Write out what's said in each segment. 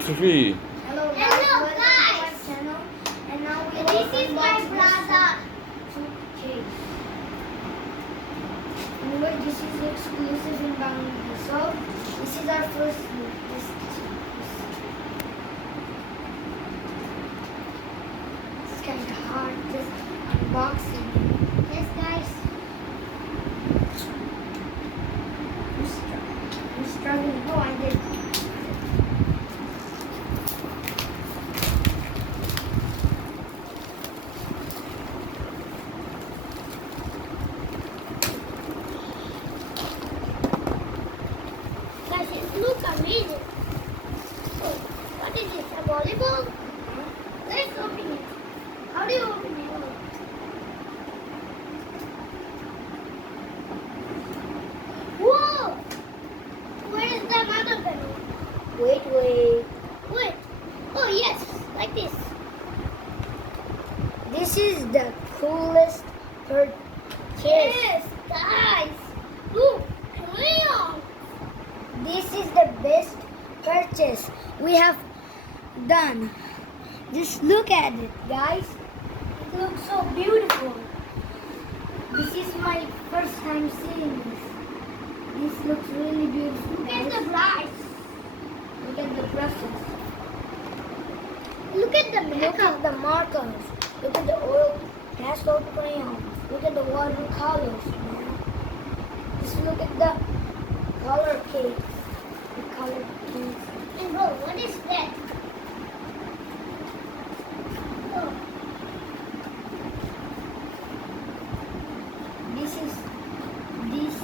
3. Hello guys, Hello, welcome guys. to my channel. And now we This is my brother. suitcase. Anyway, this is exclusive in Bangladesh. So this is our first look. It's kind of hard just unboxing. Yes, guys. I'm struggling. Oh, I did. Guys, it looks amazing. Oh, what is this? A volleyball? Let's open it. How do you open it? Whoa! Where is the another panel? Wait. Wait. Oh yes, like this. This is the coolest purchase. Yes, guys. Look, crayon. This is the best purchase we have done. Just look at it, guys. It looks so beautiful. This is my first time seeing this. This looks really beautiful. Look at guys. the brush. Look at the brushes. Look at the Look makeup. at the markers. Look at the oil pastel crayons. Look at the watercolors, man. Just look at the color cake. The color cakes. And bro, what is that? Oh, This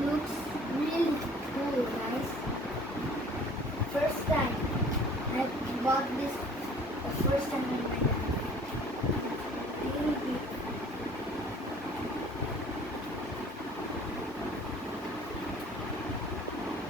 looks really cool, guys. First time I bought this